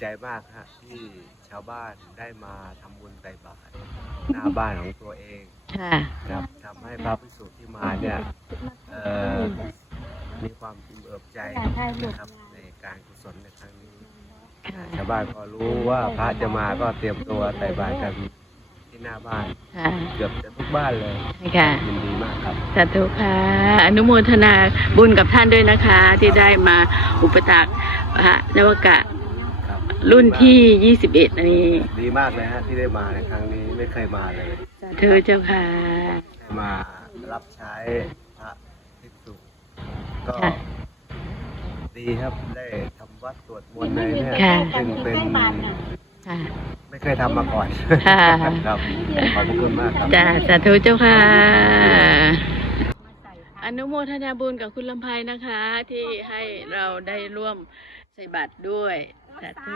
ใจมากฮะที่ชาวบ้านได้มาทำบุญใส่บาตรหน้าบ้านของตัวเองค่ะครับทำให้พระภิกษุที่มาเนี่ยเอ่อมีความอิ่มเอิบใจนะครับในการกุศลในครั้งนี้ ค่ะ ชาวบ้านก็รู้ว่าพระจะมาก็เตรียมตัวใส่บาตรกันที่หน้าบ้าน ค่ะเกือบจะทุกบ้านเลยค่ะยินดีมากครับ สาธุค่ะ อนุโมทนาบุญกับท่านด้วยนะคะ ที่ได้มาอุปถักพระนวกะค รับรุ่นที่ 21 อันนี้ ดีมากเลยฮะที่ได้มาในครั้งนี้ไม่เคยมาเลยสาธุเจ้าค่ะได้มารับใช้พระภิกษุก็ค่ะ ดีครับได้ทำวัดสวดมนต์อะไรเนี่ยค่ะ ซึ่งเป็นค่ะ ไม่เคยทำมาก่อนค่ะ ครับขอบพระคุณมากครับ จ้าสาธุเจ้าค่ะ อนุโมทนาบุญกับคุณลำไพนะคะ ที่ให้เราได้ร่วมใส่บาตรด้วยสาธุ